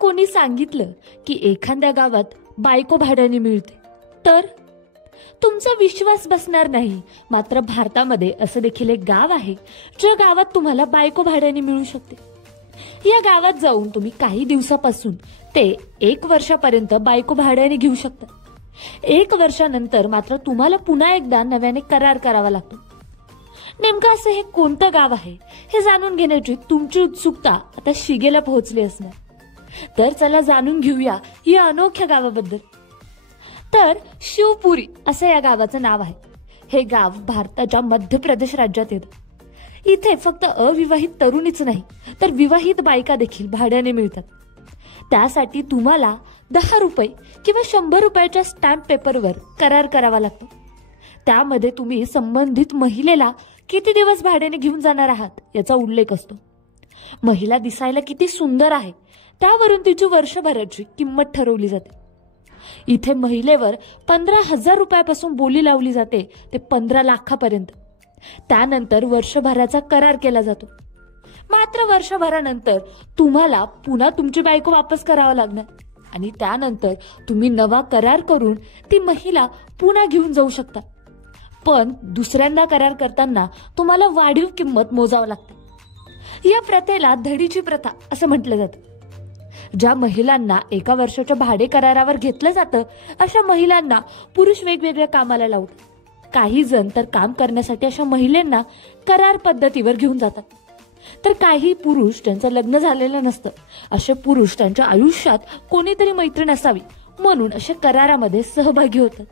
कोणी सांगितलं की एखाद्या गावात बायको भाड्याने मिळते तर तुमचा विश्वास बसणार नाही. मात्र भारतामध्ये असं देखील एक गाव आहे ज्या गावात तुम्हाला बायको भाड्याने मिळू शकते. या गावात जाऊन तुम्ही काही दिवसापासून ते 1 वर्षापर्यंत बायको भाड्याने घेऊ शकता. 1 वर्षानंतर मात्र तुम्हाला पुन्हा एकदा नव्याने करार करावा लागतो. नेमकं असं हे कोणतं गाव आहे हे जाणून घेण्याची तुमची उत्सुकता आता शिगेला पोहोचली असणार. तर चला जाणून घेऊया या अनोख्या गावाबद्दल. तर शिवपुरी असं या गावाचं नाव आहे. हे गाव भारताच्या मध्य प्रदेश राज्यात येतं. इथे फक्त अविवाहित तरुणीच नाही तर विवाहित बायका देखील भाड्याने मिळतात. त्यासाठी तुम्हाला 10 रुपये किंवा 100 रुपयाच्या स्टॅम्प पेपरवर करार करावा लागतो. त्यामध्ये तुम्ही संबंधित महिलेला किती दिवस भाड्याने घेऊन जाणार आहात याचा उल्लेख असतो. महिला दिसायला किती सुंदर आहे त्यावरून तिची वर्षभराची किंमत ठरवली जाते. इथे महिलेवर 15,000 रुपयापासून बोली लावली जाते ते 15 लाखापर्यंत. त्यानंतर वर्षभराचा करार केला जातो. मात्र वर्षभरानंतर तुम्हाला पुन्हा तुमची बायको वापस करावा लागणार आणि त्यानंतर तुम्ही नवा करार करून ती महिला पुन्हा घेऊन जाऊ शकता. पण दुसऱ्यांदा करार करताना तुम्हाला वाढीव किंमत मोजावं लागते. या प्रथेला धडीची प्रथा असं म्हटलं जातं. ज्या महिलांना 1 वर्षाच्या भाडे करारावर घेतलं जातं अशा महिलांना पुरुष वेगवेगळ्या कामाला लावतात. काही जण तर काम करण्यासाठी अशा महिलांना करार पद्धतीवर घेऊन जातात. तर काही पुरुष ज्यांचं लग्न झालेलं नसतं असे पुरुष त्यांच्या आयुष्यात कोणीतरी मैत्रीण असावी म्हणून अशा करारामध्ये सहभागी होतात.